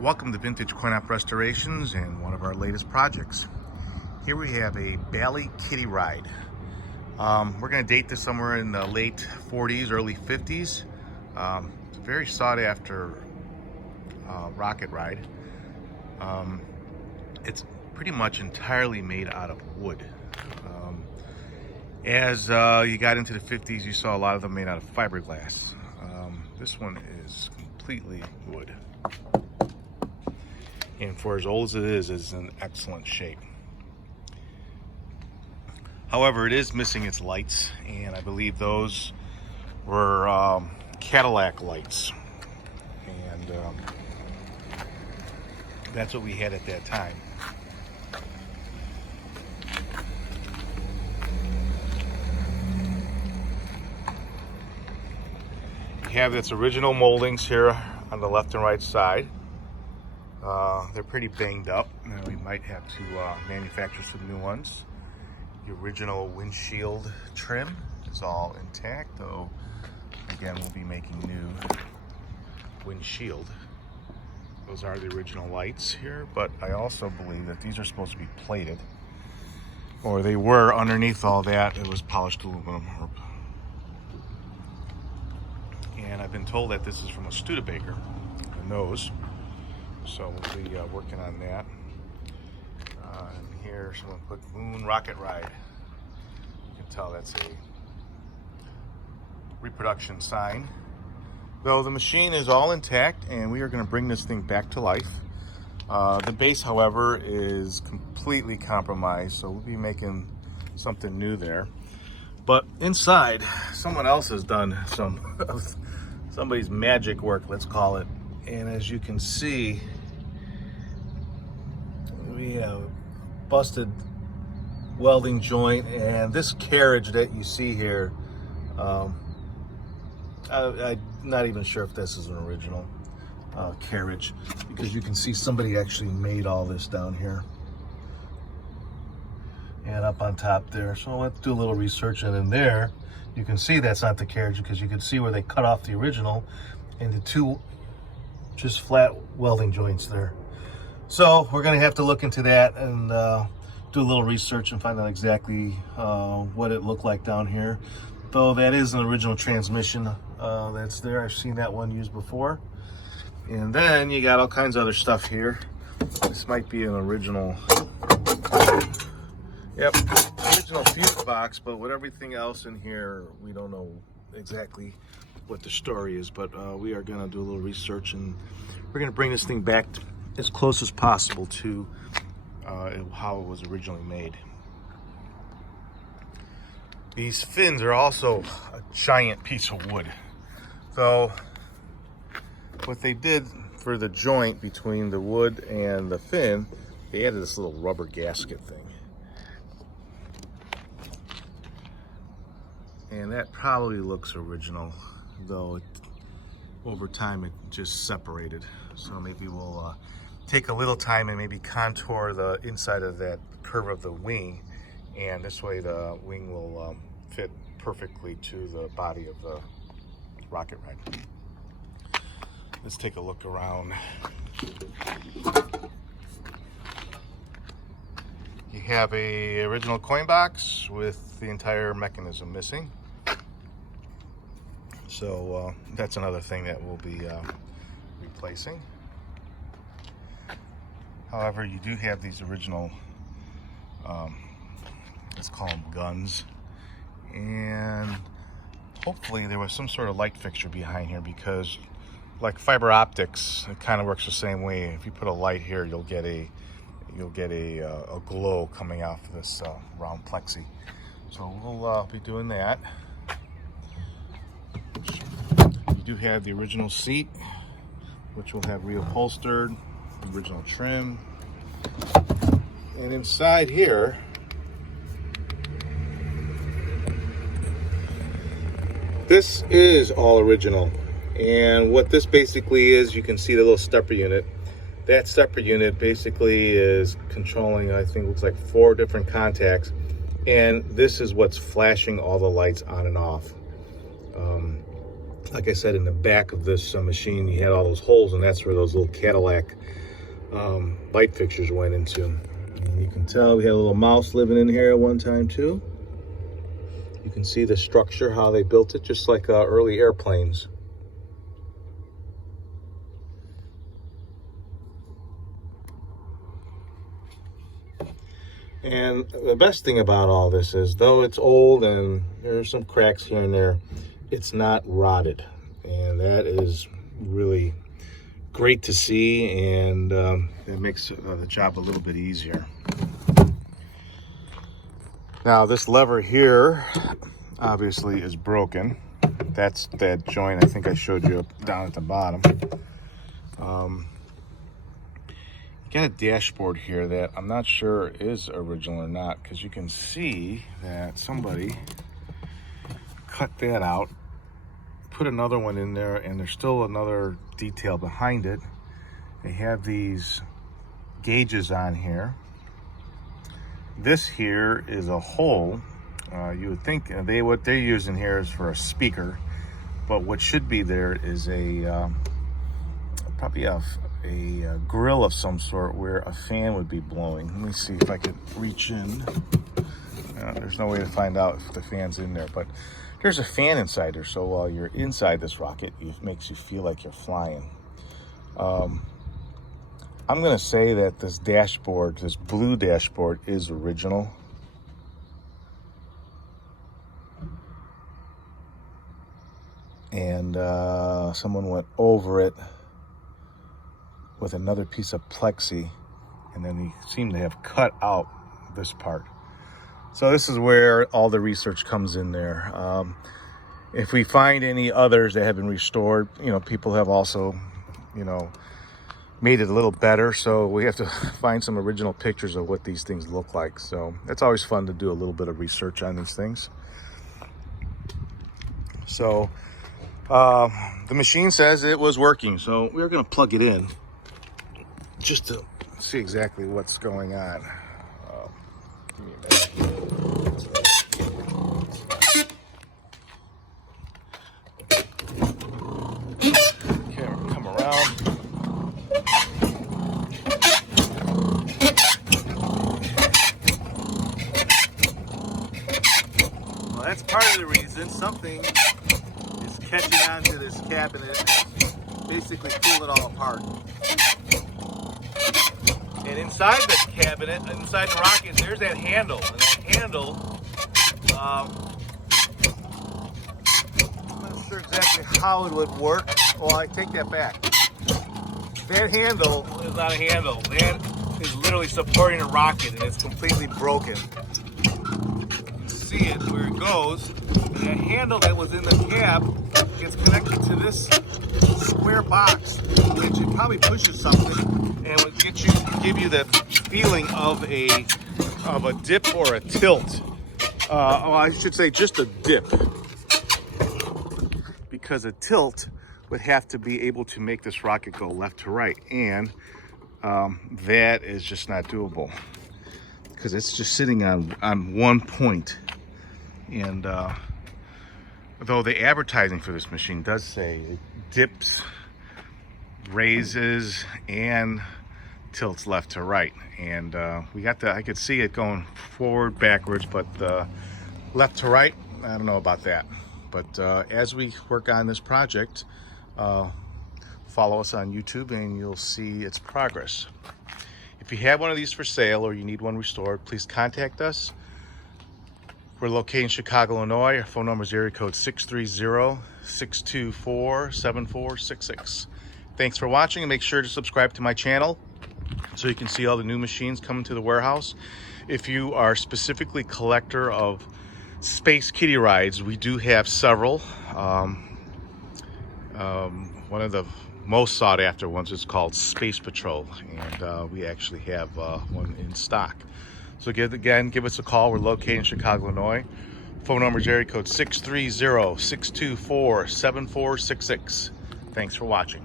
Welcome to Vintage Coin-Op Restorations and one of our latest projects. Here we have a Bally Kiddie ride. We're going to date this somewhere in the late 40s, early 50s. It's a very sought after rocket ride. It's pretty much entirely made out of wood. As you got into the 50s, you saw a lot of them made out of fiberglass. This one is completely wood. And for as old as it is in excellent shape. However, it is missing its lights, and I believe those were Cadillac lights. And that's what we had at that time. You have its original moldings here on the left and right side. They're pretty banged up, and we might have to manufacture some new ones. The original windshield trim is all intact, though again we'll be making new windshield. Those are the original lights here, but I also believe that these are supposed to be plated, or they were. Underneath all that, it was polished aluminum. And I've been told that this is from a Studebaker, the nose. So we'll be working on that. And here someone put Moon Rocket Ride. You can tell that's a reproduction sign. Though the machine is all intact, and we are going to bring this thing back to life. The base, however, is completely compromised, so we'll be making something new there. But inside, someone else has done somebody's magic work, let's call it. And as you can see, we have busted welding joint, and this carriage that you see here, I'm not even sure if this is an original carriage, because you can see somebody actually made all this down here and up on top there. So let's do a little research, and in there you can see that's not the carriage, because you can see where they cut off the original into two just flat welding joints there. So we're going to have to look into that and do a little research and find out exactly what it looked like down here. Though that is an original transmission that's there. I've seen that one used before. And then you got all kinds of other stuff here. This might be an original, original fuse box, but with everything else in here, we don't know exactly what the story is. But we are going to do a little research, and we're going to bring this thing back as close as possible to how it was originally made. These fins are also a giant piece of wood. So what they did for the joint between the wood and the fin, they added this little rubber gasket thing. And that probably looks original, though over time it just separated. So maybe we'll take a little time and maybe contour the inside of that curve of the wing, and this way the wing will fit perfectly to the body of the rocket ride. Let's take a look around. You have a original coin box with the entire mechanism missing. So that's another thing that we'll be replacing. However, you do have these original, let's call them guns. And hopefully there was some sort of light fixture behind here, because like fiber optics, it kind of works the same way. If you put a light here, you'll get a glow coming off of this round plexi. So we'll be doing that. You do have the original seat, which will have reupholstered, original trim. And inside here, this is all original. And what this basically is, you can see the little stepper unit. That stepper unit basically is controlling, I think, looks like 4 different contacts. And this is what's flashing all the lights on and off. like I said, in the back of this machine, you had all those holes, and that's where those little Cadillac light fixtures went into. And you can tell we had a little mouse living in here at one time too. You can see the structure, how they built it, just like early airplanes. And the best thing about all this is, though it's old and there's some cracks here and there, it's not rotted. And that is really great to see, and it makes the job a little bit easier. Now this lever here obviously is broken. That's that joint I think I showed you down at the bottom. Got a dashboard here that I'm not sure is original or not, because you can see that somebody cut that out, put another one in there, and there's still another detail behind it. They have these gauges on here. This here is a hole. You would think what they're using here is for a speaker, but what should be there is probably a grill of some sort where a fan would be blowing. Let me see if I could reach in. There's no way to find out if the fan's in there, but there's a fan inside there, so while you're inside this rocket, it makes you feel like you're flying. I'm gonna say that this dashboard, this blue dashboard, is original. And someone went over it with another piece of plexi, and then he seemed to have cut out this part. So this is where all the research comes in there. If we find any others that have been restored, people have also, made it a little better. So we have to find some original pictures of what these things look like. So it's always fun to do a little bit of research on these things. So the machine says it was working, so we're gonna plug it in just to see exactly what's going on. Give me a minute. Okay, we'll come around. Well, that's part of the reason something is catching onto this cabinet and basically pull it all apart. And inside the cabinet, inside the rocket, there's that handle. And that handle, I'm not sure exactly how it would work. Well, I take that back. That handle is not a handle. That is literally supporting a rocket, and it's completely broken. You can see it where it goes. And that handle that was in the cab gets connected to this square box, which it probably pushes something and would give you the feeling of a dip or a tilt. Well, I should say just a dip, because a tilt would have to be able to make this rocket go left to right, and that is just not doable because it's just sitting on one point. And though the advertising for this machine does say it dips, raises, and tilts left to right, and I could see it going forward, backwards, but left to right, I don't know about that. But as we work on this project, follow us on YouTube and you'll see its progress. If you have one of these for sale or you need one restored, please contact us. We're located in Chicago, Illinois. Our phone number is area code 630-624-7466. Thanks for watching, and make sure to subscribe to my channel so you can see all the new machines coming to the warehouse. If you are specifically collector of space kiddie rides, we do have several. One of the most sought after ones is called Space Patrol, and we actually have one in stock. So give us a call. We're located in Chicago, Illinois. Phone number is area code 630-624-7466. Thanks for watching.